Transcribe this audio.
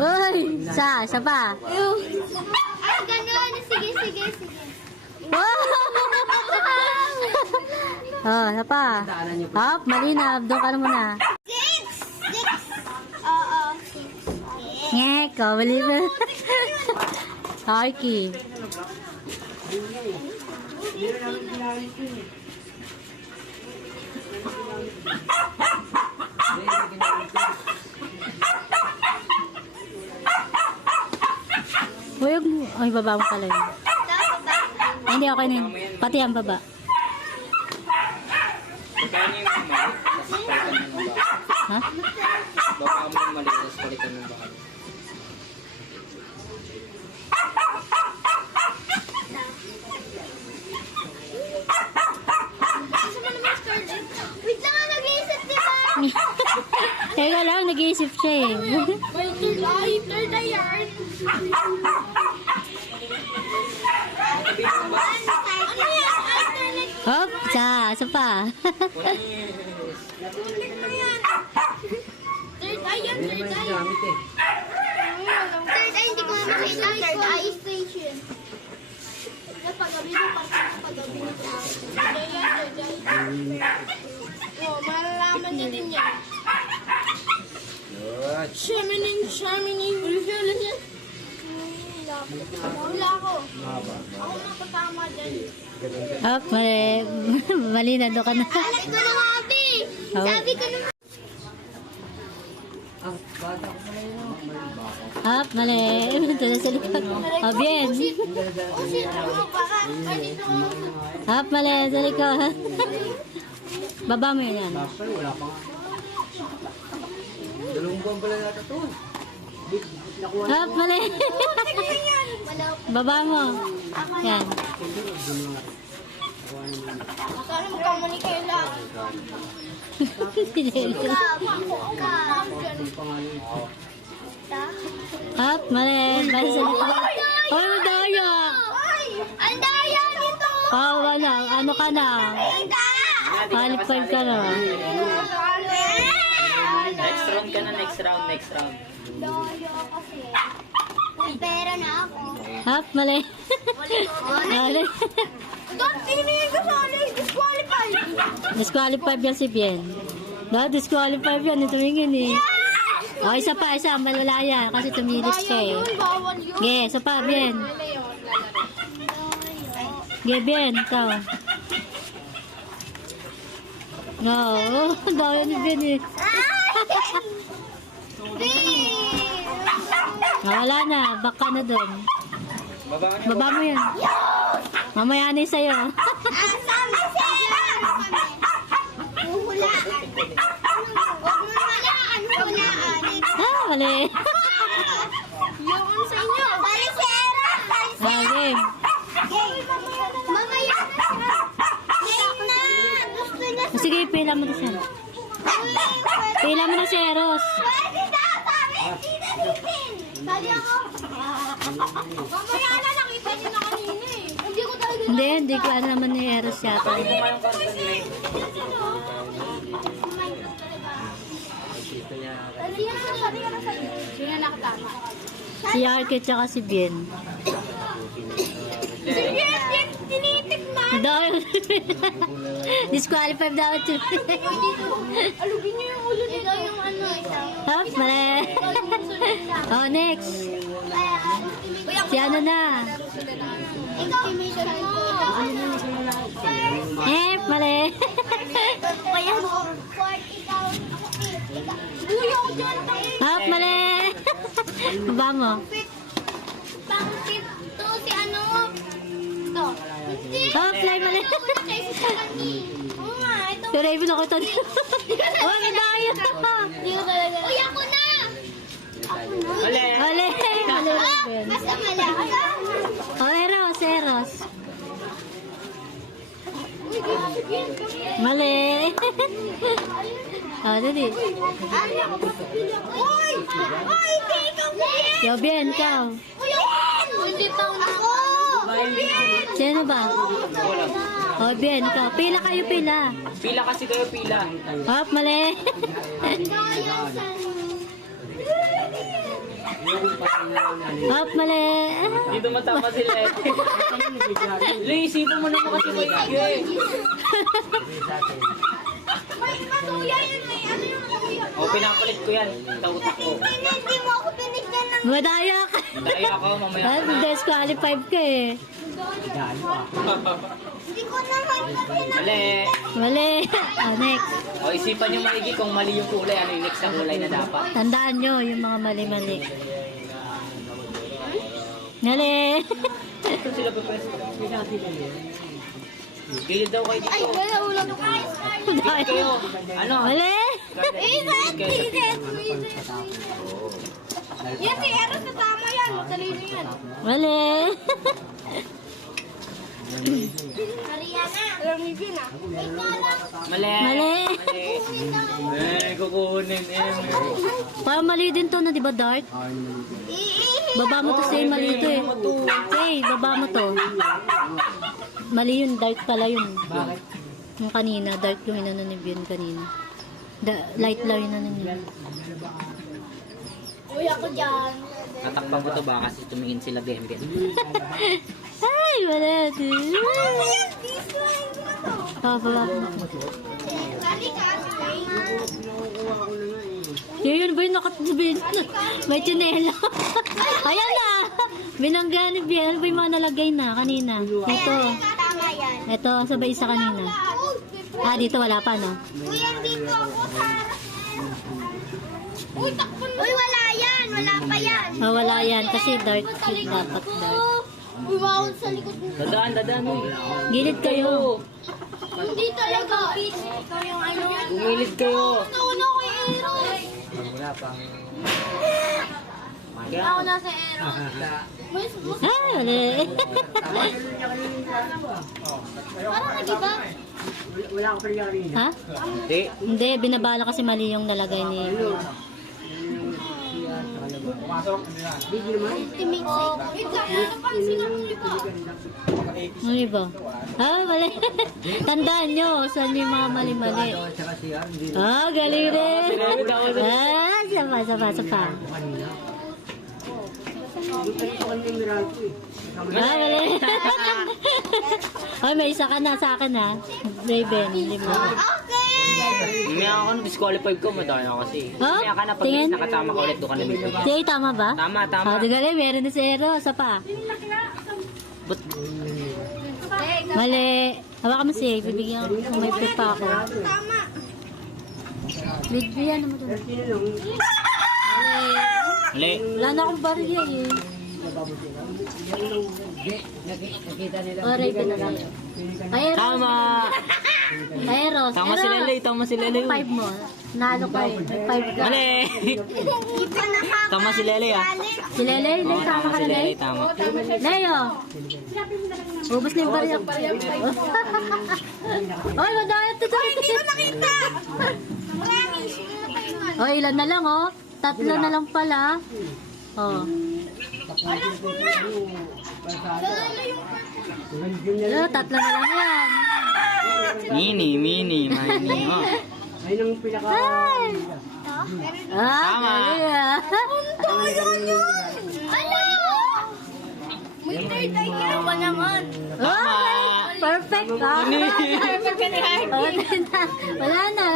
Uy! Isa pa. Ay, ganun. Sige. Wow! Oh, isa pa. Hop, malinaw. Doon ka na muna. 6. Oo, 6. Ngek, oh, mali ba? Harky. Huwag mo. Ay, baba mo pala yun. Ay, hindi, okay na yun. Pati ang baba. Kaya niyo yung mali, tapos palitan ng bakal. Ha? Baka mo yung mali, tapos palitan ng bakal. Wait lang, nag-iisip diba? Teka lang, nag-iisip siya eh. Third eye yan. Ano yan? Alternate. Hop, isa pa. Third eye yan, third eye. Third eye, hindi ko na makita. Third eye station. Pag-gabi mo, pag-gabi mo. Third eye yan, third eye. Oh, malalaman niya din yan. Shamining. Ulit. Wala ako. Ako napatama dyan. Hop, mali na. Doon ka na. Alat ko na nga, Abi. Oh. Sabi ko naman. Hop, mali. Ito na sa likod. Oh, bien. Oh, shit. Ano ba ka? Ay, dito ako. Hop, mali. Sa likod. Baba mo yun yan. Wala pa nga. Dalawang buwan pala yata to. Hop, mali. Wala ako. Baba mo. Yan. Sana magkamali kayo lahat. Hop, mali. Bali sa likod. Oh, madaya. Ay! Ang daya nito! Oh, wala. Ano ka na? Ang daya! Qualified ka na. Next round ka na, next round. Daya kasi. May pera na ako. Hop, mali. Mali. Don't sinin ko sali! Disqualified! Disqualified yan si Bien. Disqualified yan. Tumingin eh. Oh, isa pa. Malalaya. Kasi tumilis ka eh. Bawal yun. Okay, isa pa, Bien. Okay, Bien. Ikaw. No. Daya ni Bien eh. Wala na. Baka na dun. Baba mo yan. Mamaya na sa'yo. Sabi sa'yo! Huhulaan. Huhulaan. Ah, mali. Yung sa inyo. Bali si Era. Okay. Mamaya na siya. Ngayon na. Gusto niya sa... Sige, pila mo na siya. Pila mo na si Eros. Pwede na. Sabi, hindi na lipin. Sabi ako. Mamaya na. Nakita niyo na kanina eh. Hindi ko talaga... Hindi ko alam naman ni Eros yata. Sino nakatama? Si Arke tsaka si Bien. Sige, tinitik na. Dahil disqualified daw ito. Alugin niyo yung ulo nito. Ito yung ano, isang... Hop, mali. Oh, next. Si ano na. Ikaw, may sunod mo. Mali. Kaya mo, 40,000 ako 50. Uy, ako dyan. Hop, mali. Baba mo. Pang 52 si ano. Ito. Hindi. Hop, fly, mali. Oo nga, ito. Pero ibig ako ito. Oh, may dahil. Hindi ko talaga. Uy, ako na. Mali. Mali. Basta mali. Oh, Eros. Mali. Oh, dali. Uy! Uy, hindi ikaw bien! Yo, Bien, ikaw. Uy, hindi pa ako! Sino ba? Oh, Bien, ikaw. Pila kayo, pila. Pila kasi kayo, pila. Hop, mali. Hop, mali. Dito matama sila eh. Lee, isipin mo naman kasi maigi eh. May patuya yun eh. Ano yung patuya? O, pinapalit ko yan. Tautak ko. Hindi mo ako pinigyan ng... Madaya ka. Madaya ako mamaya. Dahil disqualified ka eh. Hindi ko naman kasi na... Mali. Mali. Next. O, isipan nyo maigi kung mali yung kulay. Ano yung next na kulay na dapat. Tandaan nyo yung mga mali-mali. Mali. Ito sila pa pwesto. Gilid daw kayo Ay, dito. wala ulam ko. Gilid kayo. Ano? Mali. Yan si Eros kasama yan. Madali na yan. Mali. Mariana. Alam niyo yun ah. Wait nga lang. Mali. Mali. Kukunin. Parang mali din to na, di ba, Dart? Baba mo to, say mali to eh. Say, baba mo to. Mali yun, Dart pala yun. Yung kanina, Dart yung inano ni Bian kanina. Light lang yung inano niya. Uy, ako dyan. Natakpan ko to ba kasi tumingin sila Bemben. Ay, wala. This one. Baba mo. Dali ka. Yun ba yung nakatubin? May tsinela. Ayan na! Binangga ni Bian. Ano ba yung mga nalagay na kanina? Ito. Tama yan. Ito, sabay isa kanina. Ah, dito wala pa, no? Uy, andito ako sa... Uy, takpan mo. Uy, wala yan. Wala pa yan. Ah, wala yan. Kasi dark food dapat dark. Uy, wow, sa likod mo. Dadaan. Gilid kayo. Hindi talaga. Ikaw yung ano. Umilid kayo. Nauna ko yung Eros. Ako na sa Eros. Ah, wala. Parang nag-iba. Ha? Hindi. Hindi, binabala kasi mali yung nalagay ni... Ultimate save. Wait lang, napansin ako, di ba? Ano iba? Ah, mali. Tandaan nyo, saan yung mga mali-mali. Ah, galing rin. Ah, sapa. Ah, mali. Ay, may isa ka na sa akin ha. Raven, 5. Okay! Mamaya ako na disqualified ko. Madaya na kasi. Oh, Mamaya ka na pag tingin. nakatama ko ulit doon ka na bibigyan. Sige, tama ba? Tama. Ah, di galing, meron na si Ero. Isa pa. But, Mali. Hawakan mo si bibigyan ko. May proof pa ako. Tama. Bigyan mo doon. Mali. mali. Wala na akong barya eh. Oh, Raven na lang. Ay, Eros. Tama. Ay, Eros. Tama si Lele. Tama si Lele. 5 mo. Nalo ko eh. May 5 ka. Mali. Iba na ka. Tama si Lele ah. Si Lele, Lele, tama ka Si na, Lele, Lele. tama. Leo. Ubus na yung barya. Oy, madayat to. Hindi ko nakita. Oh, ilan na lang oh. 3 na lang pala. Oh. Alam ko na. Dala yung... 3 na lang yan. Mini. Oh. Ay! Ah, Tama. mali ah. Ano? May third eye ka pa naman. Oh, perfect ah. Mani. Wala na.